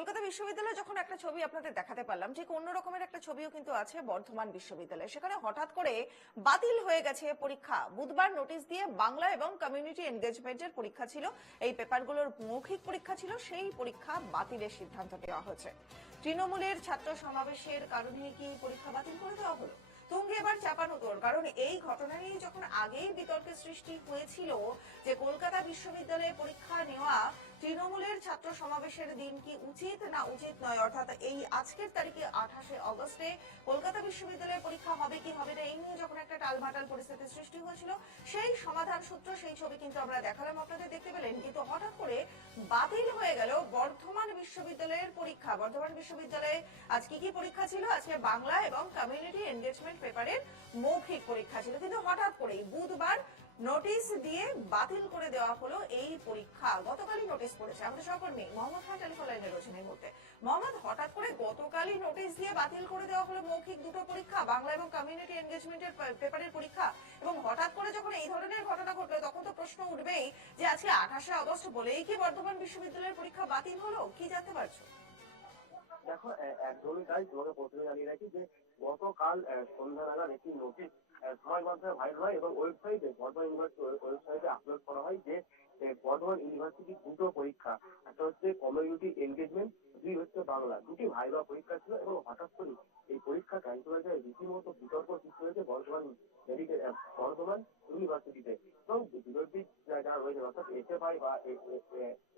কলকাতা বিশ্ববিদ্যালয়ে যখন একটা ছবি আপনাদের দেখাতে পারলাম, ঠিক অন্য রকমের একটা ছবিও কিন্তু আছে বর্ধমান বিশ্ববিদ্যালয়ে। সেখানে হঠাৎ করে বাতিল হয়ে গেছে পরীক্ষা। বুধবার নোটিশ দিয়ে বাংলা এবং কমিউনিটি এনগেজমেন্টের পরীক্ষা ছিল, এই পেপারগুলোর মৌখিক পরীক্ষা ছিল, সেই পরীক্ষা বাতিলের সিদ্ধান্ত নেওয়া হয়েছে। তৃণমূলের ছাত্র সমাবেশের কারণে কি পরীক্ষা বাতিল করে দেওয়া হলো? তুঙ্গে এবার চাপানোতর, কারণ এই ঘটনা নিয়ে যখন আগেই বিতর্কের সৃষ্টি হয়েছিল যে কলকাতা বিশ্ববিদ্যালয়ে পরীক্ষা নেওয়া তৃণমূলের ছাত্র সমাবেশের দিন কি উচিত না উচিত নয়, অর্থাৎ এই আজকের তারিখে 28শে অগস্টে কলকাতা বিশ্ববিদ্যালয়ে পরীক্ষা হবে কি হবে না, এই নিয়ে যখন একটা টালমাটাল পরিস্থিতির সৃষ্টি হয়েছিল, সেই সমাধান সূত্র, সেই ছবি কিন্তু আমরা দেখালাম, আপনাদের দেখতে পেলেন। কিন্তু হঠাৎ করে বাতিল হয়ে গেল বর্ধমান বিশ্ববিদ্যালয়ের পরীক্ষা। বর্ধমান বিশ্ববিদ্যালয়ে আজ কি কি পরীক্ষা ছিল? আজকে বাংলা এবং কমিউনিটি এনগেজমেন্ট পেপারের মৌখিক পরীক্ষা ছিল, কিন্তু হঠাৎ করে বুধবার নোটিশ দিয়ে বাতিল করে দেওয়া হলো এই পরীক্ষা। গতকালই নোটিশ পড়েছে। আমাদের সহকর্মী মোহাম্মদ খান টেলিফোন লাইনে রয়েছেন এই মুহূর্তে। মোহাম্মদ, হঠাৎ করে গতকালই নোটিশ দিয়ে বাতিল করে দেওয়া হলো মৌখিক দুটো পরীক্ষা, বাংলা এবং কমিউনিটি এনগেজমেন্টের পেপারের পরীক্ষা, এবং হঠাৎ করে যখন এই ধরনের ঘটনা ঘটলো তখন তো প্রশ্ন উঠবেই যে আজকে 28শে অগস্ট বলেই কি বর্ধমান বিশ্ববিদ্যালয়ের পরীক্ষা বাতিল হলো? কি জানতে পারছো? দেখো, একদমই তাই। তোমাকে প্রথমে জানিয়ে রাখি যে গতকাল সন্ধ্যা নাগাদ একটি নোটিশ সমাজ মাধ্যমে ভাইরাল হয় এবং ওয়েবসাইটে, বর্ধমান ইউনিভার্সিটি ওয়েবসাইটে আপলোড করা হয় যে বর্ধমান ইউনিভার্সিটির দুটো পরীক্ষা, একটা হচ্ছে কমিউনিটি এনগেজমেন্ট, দুই হচ্ছে বাংলা, দুটি ভাইভা পরীক্ষা ছিল এবং হঠাৎ করে এই পরীক্ষা ক্যান্সেল হয়ে যায়। রীতিমতো বিতর্ক সৃষ্টি হয়েছে বর্ধমান ইউনিভার্সিটিতে। এবং বিরোধী যারা রয়েছেন, অর্থাৎ এসএফআই বা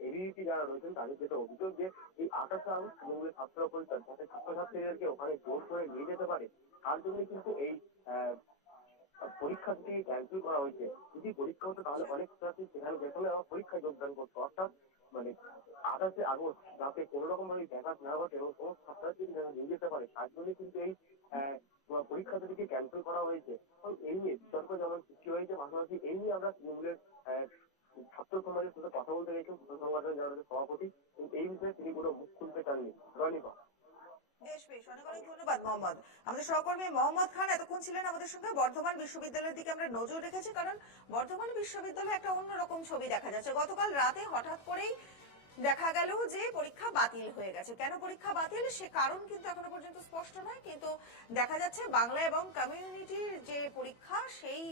এবিভিপি যারা রয়েছেন, তাদের যেটা অভিযোগ যে এই 28শে আগস্ট তৃণমূলের ছাত্র পরিষদ যাতে ছাত্রছাত্রীদেরকে ওখানে জোর করে নিয়ে যেতে পারে, তার জন্য কিন্তু এই পরীক্ষা যদি ক্যান্সেল করা হয়েছে। যদি পরীক্ষা হতো তাহলে অনেক ছাত্রছাত্রী সেখানে যেখানে আমার পরীক্ষায় যোগদান করতো, অর্থাৎ মানে 28শে আগস্ট যাতে কোনো রকম ভাবে ব্যাঘাত না ঘটে এবং কোনো ছাত্রছাত্রী যেন নিয়ে যেতে পারে, তার জন্য কিন্তু এই পরীক্ষা দুটিকে ক্যান্সেল করা হয়েছে। এবং এই নিয়ে বিতর্ক যেমন সৃষ্টি হয়েছে, পাশাপাশি এই নিয়ে আমরা তৃণমূলের ছাত্র সমাজের সাথে কথা বলতে গেছি। ছাত্র সমাজের যারা সভাপতি, এই বিষয়ে তিনি কোনো মুখ খুলতে চাননি। রনিবা। বেশ বেশ, অনেক অনেক ধন্যবাদ মোহাম্মদ। আমাদের সহকর্মী মোহাম্মদ খান এতক্ষণ ছিলেন আমাদের সঙ্গে। বর্ধমান বিশ্ববিদ্যালয়ের দিকে আমরা নজর রেখেছি, কারণ বর্ধমান বিশ্ববিদ্যালয়ে একটা অন্যরকম ছবি দেখা যাচ্ছে। গতকাল রাতে হঠাৎ করেই দেখা গেল যে পরীক্ষা বাতিল হয়ে গেছে। কেন পরীক্ষা বাতিল সে কারণ কিন্তু এখনো পর্যন্ত স্পষ্ট নয়, কিন্তু দেখা যাচ্ছে বাংলা এবং কমিউনিটির যে পরীক্ষা, সেই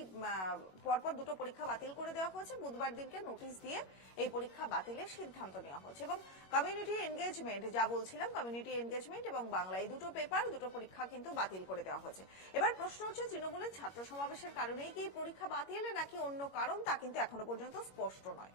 পরপর দুটো পরীক্ষা বাতিল করে দেওয়া হয়েছে। বুধবার দিনকে নোটিশ দিয়ে এই পরীক্ষা বাতিলের সিদ্ধান্ত নেওয়া হয়েছে। এবং কমিউনিটি এনগেজমেন্ট, যা বলছিলাম, কমিউনিটি এনগেজমেন্ট এবং বাংলা, এই দুটো পেপার, দুটো পরীক্ষা কিন্তু বাতিল করে দেওয়া হয়েছে। এবার প্রশ্ন হচ্ছে, তৃণমূলের ছাত্র সমাবেশের কারণেই কি পরীক্ষা বাতিল নাকি অন্য কারণ, তা কিন্তু এখনো পর্যন্ত স্পষ্ট নয়।